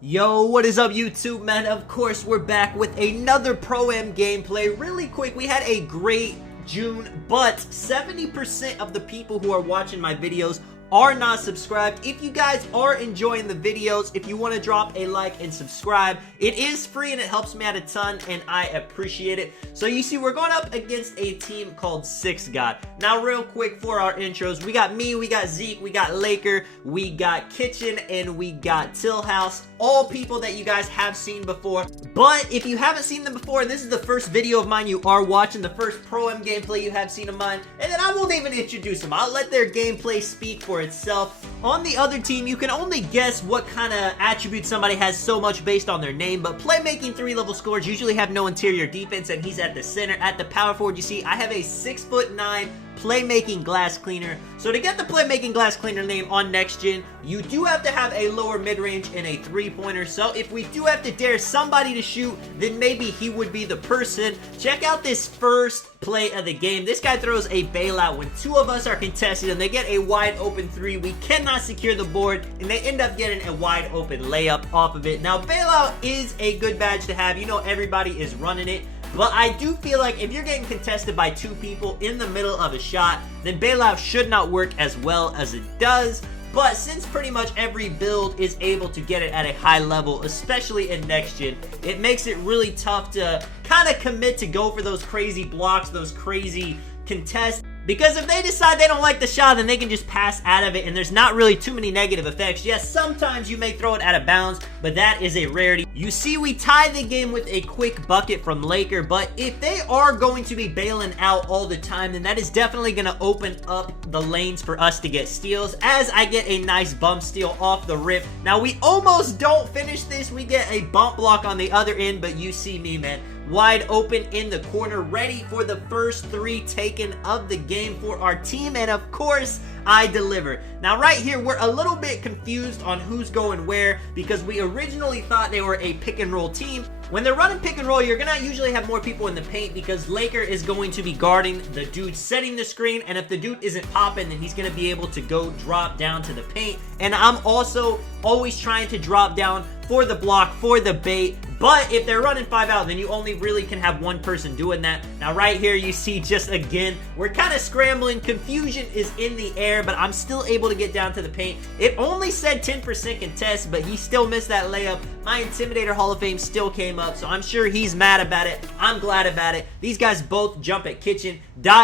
Yo, what is up YouTube, man? Of course, we're back with another Pro-Am gameplay. Really quick, we had a great June, but 70% of the people who are watching my videos are not subscribed. If you guys are enjoying the videos, if you want to drop a like and subscribe, it is free and it helps me out a ton and I appreciate it. So you see, we're going up against a team called 6God. Now real quick for our intros, we got me, we got Zeke, we got Laker, we got Kitchen, and we got Tillhouse. All people that you guys have seen before. But if you haven't seen them before and this is the first video of mine you are watching, the first Pro-Am gameplay you have seen of mine, and then I won't even introduce them. I'll let their gameplay speak for itself. On the other team, you can only guess what kind of attributes somebody has so much based on their name, but playmaking 3-level scorers usually have no interior defense, and he's at the center. At the power forward, you see I have a 6'9" playmaking glass cleaner. So to get the playmaking glass cleaner name on next gen, you do have to have a lower mid-range and a three-pointer. So if we do have to dare somebody to shoot, then maybe he would be the person. Check out this first play of the game. This guy throws a bailout when two of us are contested and they get a wide open three. We cannot secure the board and they end up getting a wide open layup off of it. Now bailout is a good badge to have. You know, everybody is running it. But I do feel like if you're getting contested by two people in the middle of a shot, then bailout should not work as well as it does. But since pretty much every build is able to get it at a high level, especially in next gen, it makes it really tough to kind of commit to go for those crazy blocks, those crazy contests. Because if they decide they don't like the shot, then they can just pass out of it and there's not really too many negative effects. Yes, sometimes you may throw it out of bounds, but that is a rarity. You see, we tie the game with a quick bucket from Laker, but if they are going to be bailing out all the time, then that is definitely going to open up the lanes for us to get steals, as I get a nice bump steal off the rip. Now, we almost don't finish this. We get a bump block on the other end, but you see me, man. Wide open in the corner, ready for the first three taken of the game for our team, and of course, I deliver. Now right here, we're a little bit confused on who's going where because we originally thought they were a pick and roll team. When they're running pick and roll, you're gonna usually have more people in the paint because Laker is going to be guarding the dude setting the screen, and if the dude isn't popping, then he's gonna be able to go drop down to the paint. And I'm also always trying to drop down for the block, for the bait. But if they're running 5 out, then you only really can have one person doing that. Now right here, you see just again, we're kind of scrambling. Confusion is in the air, but I'm still able to get down to the paint. It only said 10% contest, but he still missed that layup. My Intimidator Hall of Fame still came up, so I'm sure he's mad about it. I'm glad about it. These guys both jump at Kitchen.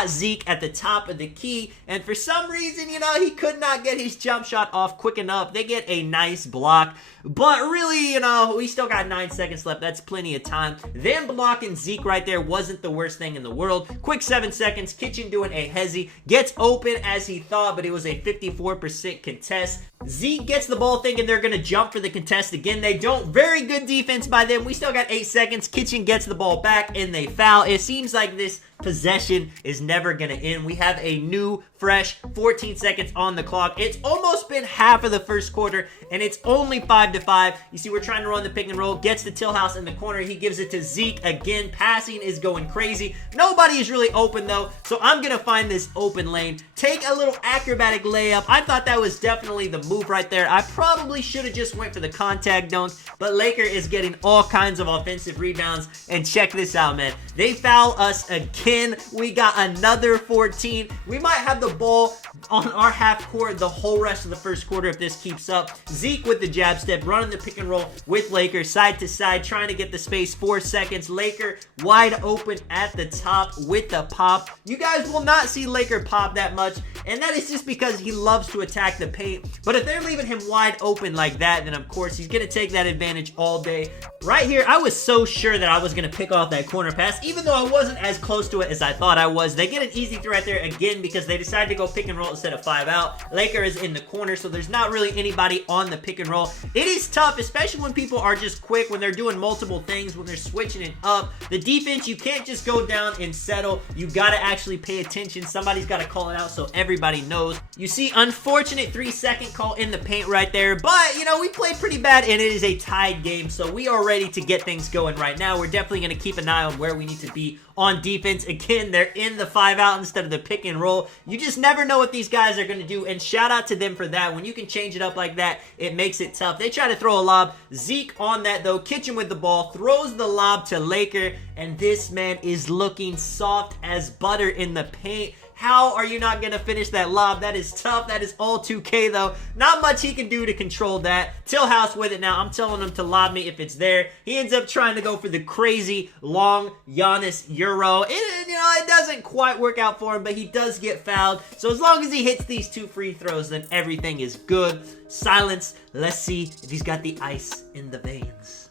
Zeke at the top of the key, and for some reason, you know, he could not get his jump shot off quick enough. They get a nice block, but really, you know, we still got 9 seconds left. That's plenty of time. Them blocking Zeke right there wasn't the worst thing in the world. Quick 7 seconds. Kitchen doing a hezzy. Gets open as he thought, but it was a 54% contest. Zeke gets the ball thinking they're going to jump for the contest again. They don't. Very good defense by them. We still got 8 seconds. Kitchen gets the ball back and they foul. It seems like this possession is never going to end. We have a new, fresh 14 seconds on the clock. It's almost been half of the first quarter, and it's only 5-5. You see, we're trying to run the pick and roll. Gets the Tillhouse in the corner. He gives it to Zeke again. Passing is going crazy. Nobody is really open, though, so I'm going to find this open lane. Take a little acrobatic layup. I thought that was definitely the move right there. I probably should have just went for the contact dunk, but Laker is getting all kinds of offensive rebounds, and check this out, man. They foul us again. We got another 14. We might have the ball on our half court the whole rest of the first quarter if this keeps up. Zeke with the jab step, running the pick and roll with Laker side to side, trying to get the space. 4 seconds. Laker wide open at the top with the pop. You guys will not see Laker pop that much, and that is just because he loves to attack the paint. But if they're leaving him wide open like that, then of course he's going to take that advantage all day. Right here, I was so sure that I was going to pick off that corner pass, even though I wasn't as close to it as I thought I was. They get an easy three right there again because they decided to go pick and roll instead of 5 out. Laker is in the corner, so there's not really anybody on the pick and roll. It is tough, especially when people are just quick, when they're doing multiple things, when they're switching it up. The defense, you can't just go down and settle. You got to actually pay attention. Somebody's got to call it out so everybody knows. You see, unfortunate 3-second call call in the paint right there, but, you know, we played pretty bad, and it is a tied game, so we are ready to get things going right now. We're definitely going to keep an eye on where we need to be on defense. Again, they're in the 5 out instead of the pick and roll. You just never know what these guys are going to do, and shout out to them for that. When you can change it up like that, it makes it tough. They try to throw a lob. Zeke on that, though. Kitchen with the ball. Throws the lob to Laker, and this man is looking soft as butter in the paint. How are you not going to finish that lob? That is tough. That is all 2K, though. Not much he can do to control that. Tillhouse with it now. I'm telling him to lob me if it's there. He ends up trying to go for the crazy long Giannis Euro. It doesn't quite work out for him, but he does get fouled. So as long as he hits these 2 free throws, then everything is good. Silence. Let's see if he's got the ice in the veins.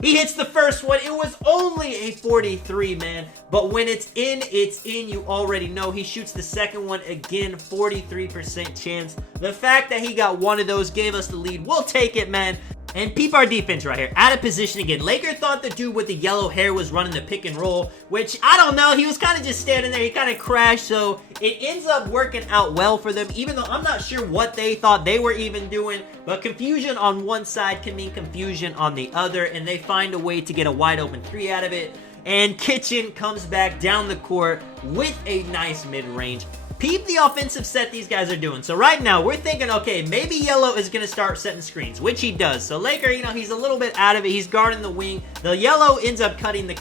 He hits the first one. It was only a 43, man. But when it's in, it's in. You already know. He shoots the second one again. 43% chance. The fact that he got one of those gave us the lead. We'll take it, man. And peep our defense right here. Out of position again. Laker thought the dude with the yellow hair was running the pick and roll, which I don't know. He was kind of just standing there. He kind of crashed, so it ends up working out well for them, even though I'm not sure what they thought they were even doing. But confusion on one side can mean confusion on the other, and they find a way to get a wide open 3 out of it. And Kitchen comes back down the court with a nice mid-range. Peep the offensive set these guys are doing. So right now, we're thinking, okay, maybe Yellow is going to start setting screens, which he does. So Laker, he's a little bit out of it. He's guarding the wing. The Yellow ends up cutting. The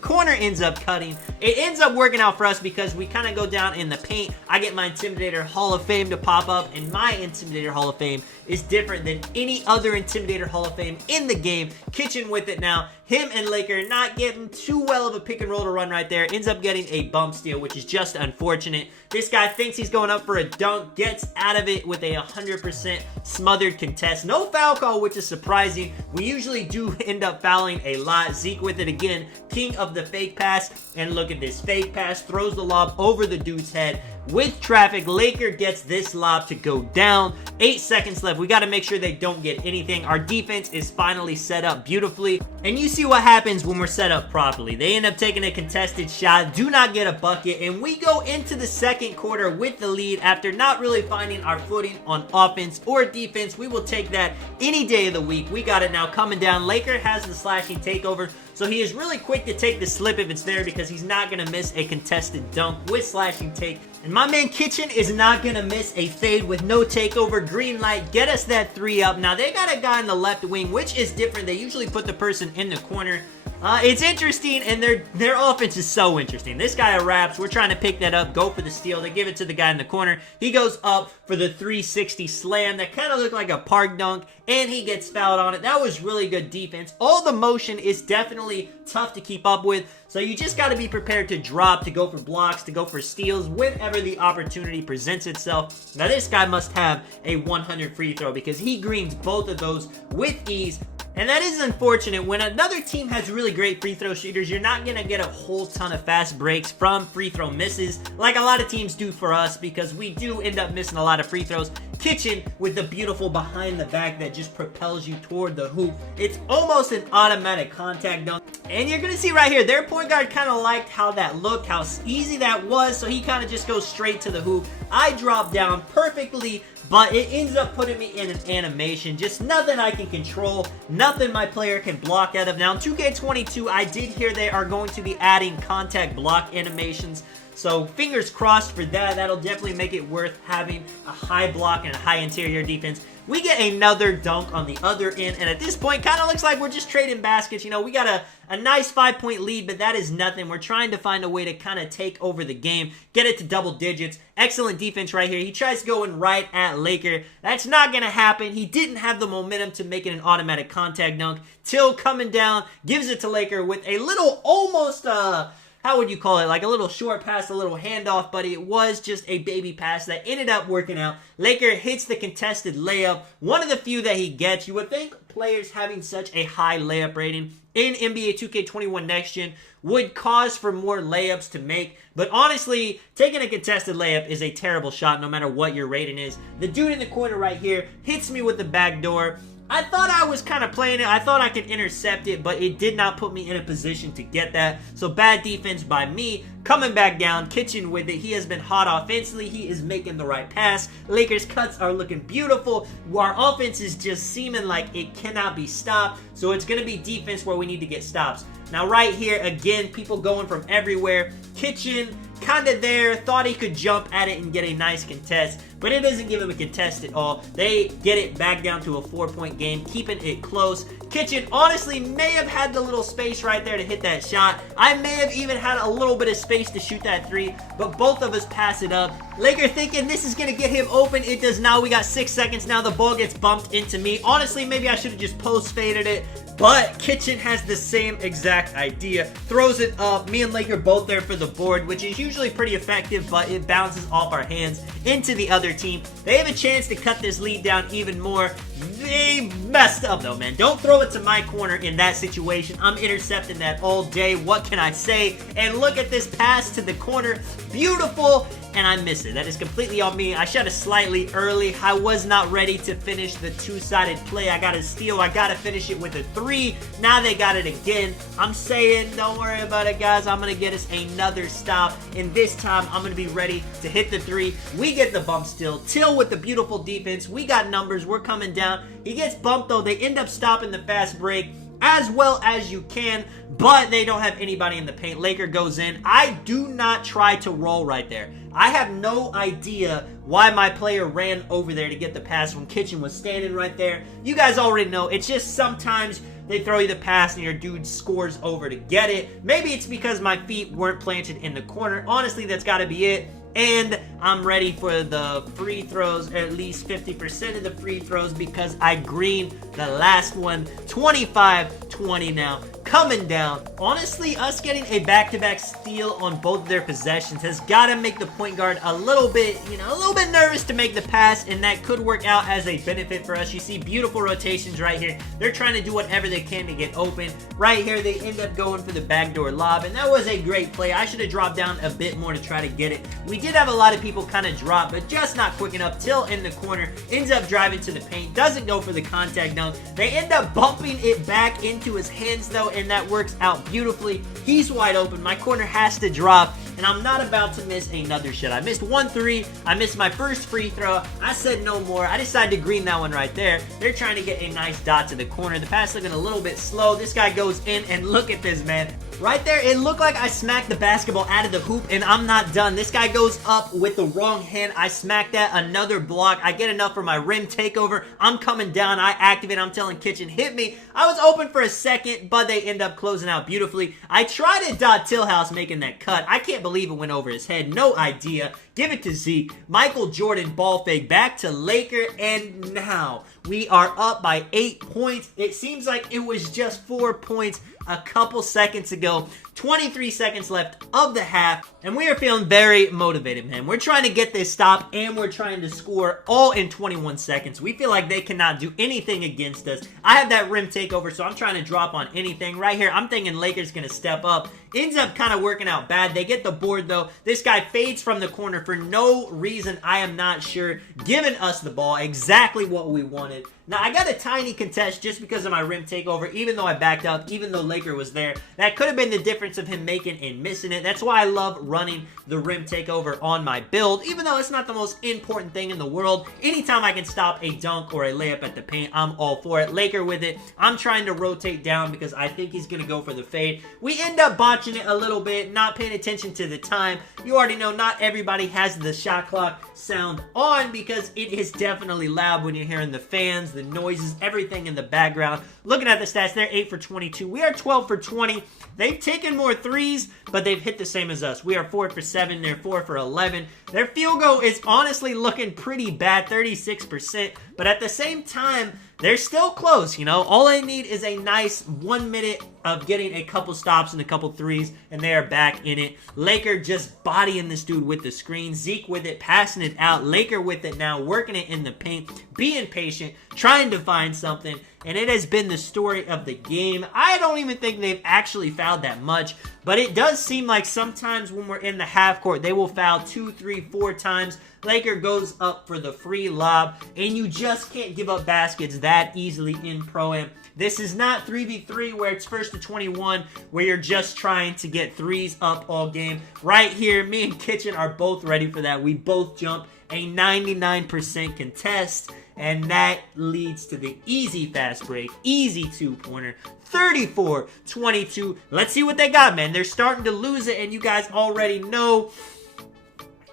corner ends up cutting. It ends up working out for us because we kind of go down in the paint. I get my Intimidator Hall of Fame to pop up, and my Intimidator Hall of Fame is different than any other Intimidator Hall of Fame in the game. Kitchen with it now. Him and Laker not getting too well of a pick and roll to run right there. Ends up getting a bump steal, which is just unfortunate. This guy thinks he's going up for a dunk. Gets out of it with a 100% smothered contest. No foul call, which is surprising. We usually do end up fouling a lot. Zeke with it again. King of the fake pass. And look at this. Fake pass. Throws the lob over the dude's head. With traffic, Laker gets this lob to go down. 8 seconds left. We got to make sure they don't get anything. Our defense is finally set up beautifully. And you see what happens when we're set up properly. They end up taking a contested shot, do not get a bucket, and we go into the second quarter with the lead after not really finding our footing on offense or defense. We will take that any day of the week. We got it now coming down. Laker has the slashing takeover, so he is really quick to take the slip if it's there because he's not going to miss a contested dunk with slashing take. And my man Kitchen is not going to miss a fade with no takeover. Green light, get us that 3 up. Now, they got a guy in the left wing, which is different. They usually put the person in the corner. It's interesting, and their offense is so interesting. This guy raps. We're trying to pick that up, go for the steal. They give it to the guy in the corner. He goes up for the 360 slam. That kind of looked like a park dunk, and he gets fouled on it. That was really good defense. All the motion is definitely tough to keep up with, so you just got to be prepared to drop, to go for blocks, to go for steals whenever the opportunity presents itself. Now, this guy must have a 100 free throw because he greens both of those with ease. And that is unfortunate. When another team has really great free throw shooters, you're not going to get a whole ton of fast breaks from free throw misses like a lot of teams do for us because we do end up missing a lot of free throws. Kitchen with the beautiful behind the back that just propels you toward the hoop. It's almost an automatic contact dunk. And you're going to see right here, their point guard kind of liked how that looked, how easy that was, so he kind of just goes straight to the hoop. I drop down perfectly, but it ends up putting me in an animation. Just nothing I can control, nothing my player can block out of. Now, in 2K22, I did hear they are going to be adding contact block animations. So fingers crossed for that. That'll definitely make it worth having a high block and a high interior defense. We get another dunk on the other end, and at this point, kind of looks like we're just trading baskets. We got a nice 5-point lead, but that is nothing. We're trying to find a way to kind of take over the game, get it to double digits. Excellent defense right here. He tries going right at Laker. That's not going to happen. He didn't have the momentum to make it an automatic contact dunk. Till coming down, gives it to Laker with a little almost, how would you call it? Like a little short pass, a little handoff, but it was just a baby pass that ended up working out. Laker hits the contested layup, one of the few that he gets. You would think players having such a high layup rating in NBA 2K21 Next Gen would cause for more layups to make, but honestly, taking a contested layup is a terrible shot no matter what your rating is. The dude in the corner right here hits me with the back door. I thought I was kind of playing it. I thought I could intercept it, but it did not put me in a position to get that. So bad defense by me. Coming back down, Kitchen with it. He has been hot offensively. He is making the right pass. Lakers cuts are looking beautiful. Our offense is just seeming like it cannot be stopped. So it's going to be defense where we need to get stops. Now right here, again, people going from everywhere. Kitchen kind of there, thought he could jump at it and get a nice contest, but it doesn't give him a contest at all. They get it back down to a 4-point game, keeping it close. Kitchen honestly may have had the little space right there to hit that shot. I may have even had a little bit of space to shoot that three, but both of us pass it up. Laker thinking this is going to get him open. It does not. We got 6 seconds now. The ball gets bumped into me. Honestly, maybe I should have just post faded it. But Kitchen has the same exact idea. Throws it up. Me and Laker both there for the board, which is usually pretty effective, but it bounces off our hands into the other team. They have a chance to cut this lead down even more. They messed up though, man. Don't throw it to my corner in that situation. I'm intercepting that all day. What can I say? And look at this pass to the corner. Beautiful. And I miss it. That is completely on me. I shot it slightly early. I was not ready to finish the two-sided play. I got to steal. I got to finish it with a 3. Now they got it again. I'm saying, don't worry about it, guys. I'm going to get us another stop. And this time, I'm going to be ready to hit the 3. We get the bump still. Till with the beautiful defense. We got numbers. We're coming down. He gets bumped, though. They end up stopping the fast break as well as you can, but they don't have anybody in the paint. Laker goes in. I do not try to roll right there. I have no idea why my player ran over there to get the pass when Kitchen was standing right there. You guys already know. It's just sometimes they throw you the pass and your dude scores over to get it. Maybe it's because my feet weren't planted in the corner. Honestly, that's got to be it. And I'm ready for the free throws, at least 50% of the free throws, because I greened the last one. 25-20 now. Coming down. Honestly, us getting a back-to-back steal on both of their possessions has got to make the point guard a little bit, a little bit nervous to make the pass, and that could work out as a benefit for us. You see beautiful rotations right here. They're trying to do whatever they can to get open. Right here, they end up going for the backdoor lob, and that was a great play. I should have dropped down a bit more to try to get it. We did have a lot of people kind of drop, but just not quick enough. Till in the corner, ends up driving to the paint, doesn't go for the contact dunk. They end up bumping it back into his hands, though, and that works out beautifully. He's wide open. My corner has to drop, and I'm not about to miss another shot. I missed 1 3. I missed my first free throw. I said no more. I decided to green that one right there. They're trying to get a nice dot to the corner. The pass looking a little bit slow. This guy goes in, and look at this, man. Right there, it looked like I smacked the basketball out of the hoop, and I'm not done. This guy goes up with the wrong hand. I smack that. Another block. I get enough for my rim takeover. I'm coming down. I activate. I'm telling Kitchen, hit me. I was open for a second, but they end up closing out beautifully. I tried to dot Tillhouse making that cut. I can't believe it went over his head. No idea. Give it to Zeke. Michael Jordan ball fake back to Laker, and now we are up by 8 points. It seems like it was just 4 points a couple seconds ago. 23 seconds left of the half, and we are feeling very motivated, man. We're trying to get this stop, and we're trying to score all in 21 seconds. We feel like they cannot do anything against us. I have that rim takeover, so I'm trying to drop on anything. Right here, I'm thinking Lakers going to step up. Ends up kind of working out bad. They get the board, though. This guy fades from the corner for no reason. I am not sure. Giving us the ball, exactly what we wanted. Now, I got a tiny contest just because of my rim takeover, even though I backed up, even though Laker was there. That could have been the difference of him making and missing it. That's why I love running the rim takeover on my build, even though it's not the most important thing in the world. Anytime I can stop a dunk or a layup at the paint, I'm all for it. Laker with it. I'm trying to rotate down because I think he's going to go for the fade. We end up botching it a little bit, not paying attention to the time. You already know not everybody has the shot clock sound on because it is definitely loud when you're hearing the fans, the noises, everything in the background. Looking at the stats, they're 8 for 22. We are 12 for 20. They've taken more threes, but they've hit the same as us. We are 4 for 7. They're 4 for 11. Their field goal is honestly looking pretty bad, 36%. But at the same time, they're still close, All I need is a nice 1 minute of getting a couple stops and a couple threes, and they are back in it. Laker just bodying this dude with the screen. Zeke with it, passing it out. Laker with it now, working it in the paint, being patient, trying to find something. and it has been the story of the game. I don't even think they've actually fouled that much, but it does seem like sometimes when we're in the half court, they will foul 2, 3, 4 times. Laker goes up for the free lob, and you just can't give up baskets that easily in Pro-Am. This is not 3v3 where it's first to 21, where you're just trying to get threes up all game. Right here, me and Kitchen are both ready for that. We both jump a 99% contest, and that leads to the easy fast break, easy two-pointer, 34-22. Let's see what they got, man. They're starting to lose it, and you guys already know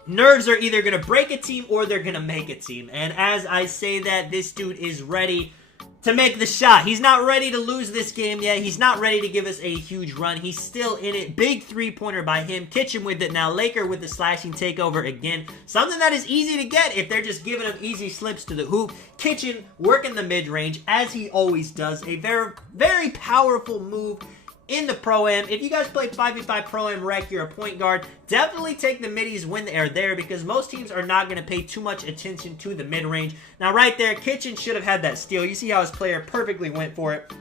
nerves are either going to break a team or they're going to make a team. And as I say that, this dude is ready to make the shot. He's not ready to lose this game yet. He's not ready to give us a huge run. He's still in it. Big three-pointer by him. Kitchen with it now. Laker with the slashing takeover again. Something that is easy to get if they're just giving him easy slips to the hoop. Kitchen working the mid-range as he always does. A very, very powerful move in the Pro-Am. If you guys play 5v5 Pro-Am Rec, you're a point guard, definitely take the middies when they are there because most teams are not going to pay too much attention to the mid-range. Now right there, Kitchen should have had that steal. You see how his player perfectly went for it.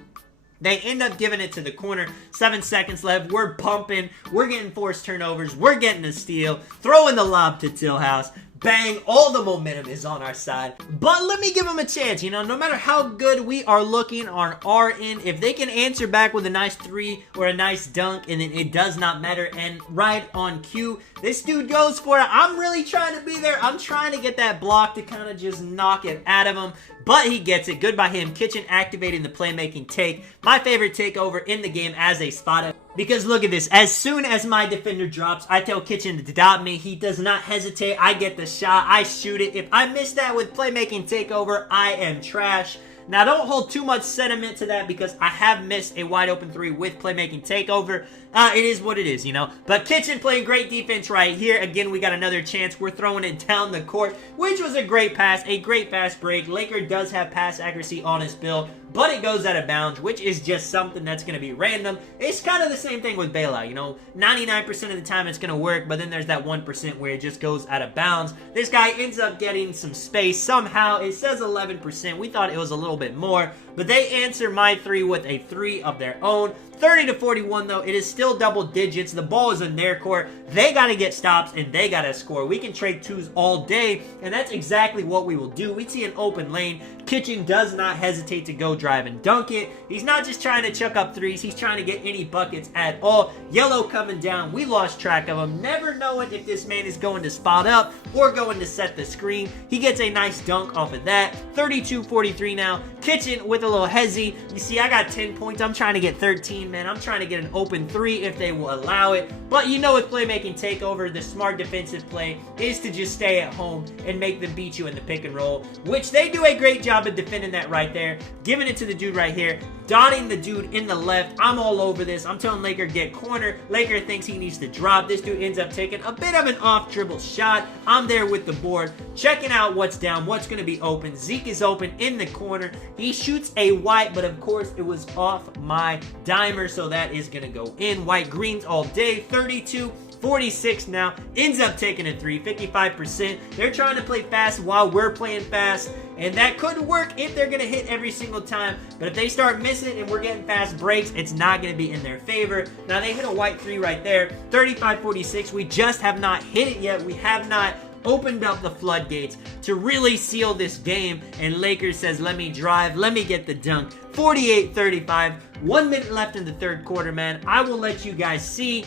They end up giving it to the corner. 7 seconds left. We're pumping. We're getting forced turnovers. We're getting a steal. Throwing the lob to Tillhouse. Bang, all the momentum is on our side. But let me give them a chance, you know, no matter how good we are looking on our end, if they can answer back with a nice three or a nice dunk, and then it does not matter, and right on cue, this dude goes for it. I'm really trying to be there. I'm trying to get that block to kind of just knock it out of him, but he gets it. Good by him. Kitchen activating the playmaking take. My favorite takeover in the game as a spot-up. Because look at this. As soon as my defender drops, I tell Kitchen to dot me. He does not hesitate. I get the shot. I shoot it. If I miss that with playmaking takeover, I am trash. Now, don't hold too much sentiment to that because I have missed a wide open three with playmaking takeover. It is what it is, you know. But Kitchen playing great defense right here. Again, we got another chance. We're throwing it down the court, which was a great pass, a great fast break. Laker does have pass accuracy on his build, but it goes out of bounds, which is just something that's going to be random. It's kind of the same thing with bailout, you know. 99% of the time it's going to work, but then there's that 1% where it just goes out of bounds. This guy ends up getting some space somehow. It says 11%. We thought it was a little bit more, but they answer my three with a three of their own. 30-41 though, it is still double digits. The ball is in their court. They got to get stops and they got to score. We can trade twos all day, and that's exactly what we will do. We see an open lane. Kitchen does not hesitate to go drive and dunk it. He's not just trying to chuck up threes. He's trying to get any buckets at all. Yellow coming down. We lost track of him, never knowing if this man is going to spot up or going to set the screen. He gets a nice dunk off of that. 32-43 now. Kitchen with a little hezzy. You see, I got 10 points. I'm trying to get 13, man. I'm trying to get an open three if they will allow it. But you know, with playmaking takeover, the smart defensive play is to just stay at home and make them beat you in the pick and roll, which they do a great job of defending that right there. Giving it to the dude right here. Dotting the dude in the left. I'm all over this. I'm telling Laker, get corner. Laker thinks he needs to drop. This dude ends up taking a bit of an off-dribble shot. I'm there with the board, checking out what's down, what's going to be open. Zeke is open in the corner. He shoots a white, but of course it was off my dimer, so that is going to go in. White greens all day. 32-46 now. Ends up taking a three. 55%. They're trying to play fast while we're playing fast, and that could work if they're going to hit every single time. But if they start missing and we're getting fast breaks, it's not going to be in their favor. Now, they hit a white three right there. 35-46. We just have not hit it yet. We have not opened up the floodgates to really seal this game. And Lakers says, let me drive. Let me get the dunk. 48-35. 1 minute left in the third quarter, man. I will let you guys see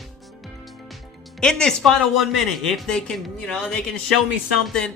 in this final 1 minute if they can, you know, they can show me something.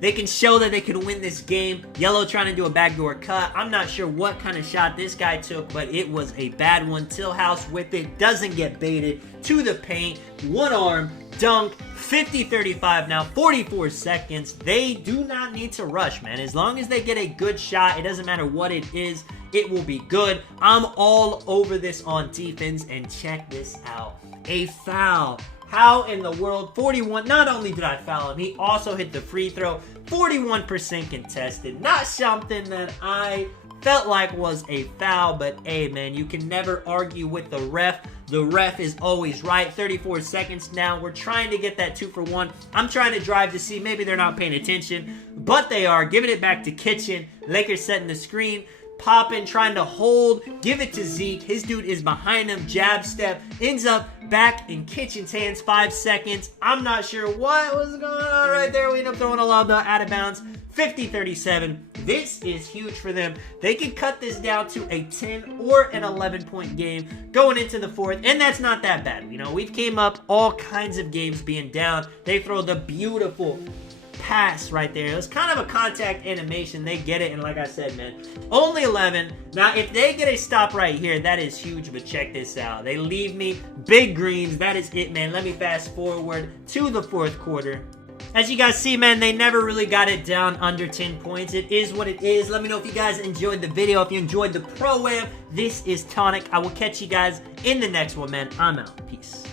They can show that they can win this game. Yellow trying to do a backdoor cut. I'm not sure what kind of shot this guy took, but it was a bad one. Tillhouse with it. Doesn't get baited. To the paint. One arm. Dunk. 50-35 now. 44 seconds. They do not need to rush, man. As long as they get a good shot, it doesn't matter what it is. It will be good. I'm all over this on defense. And check this out. A foul. How in the world? 41. Not only did I foul him, he also hit the free throw. 41% contested. Not something that I felt like was a foul, but hey, man, you can never argue with the ref. The ref is always right. 34 seconds now. We're trying to get that 2 for 1. I'm trying to drive to see. Maybe they're not paying attention, but they are. Giving it back to Kitchen. Lakers setting the screen. popping, trying to hold, give it to Zeke. His dude is behind him, jab step, ends up back in Kitchen's hands, 5 seconds. I'm not sure what was going on right there. We end up throwing a lob out of bounds, 50-37. This is huge for them. They can cut this down to a 10 or an 11-point game going into the fourth, and that's not that bad. You know, we've came up all kinds of games being down. They throw the beautiful pass right there. It was kind of a contact animation. They get it, and like I said, man, only 11. Now, if they get a stop right here, that is huge, but check this out. They leave me big greens. That is it, man. Let me fast forward to the fourth quarter. As you guys see, man, they never really got it down under 10 points. It is what it is. Let me know if you guys enjoyed the video. If you enjoyed the Pro-Am, this is Tonic. I will catch you guys in the next one, man. I'm out. Peace.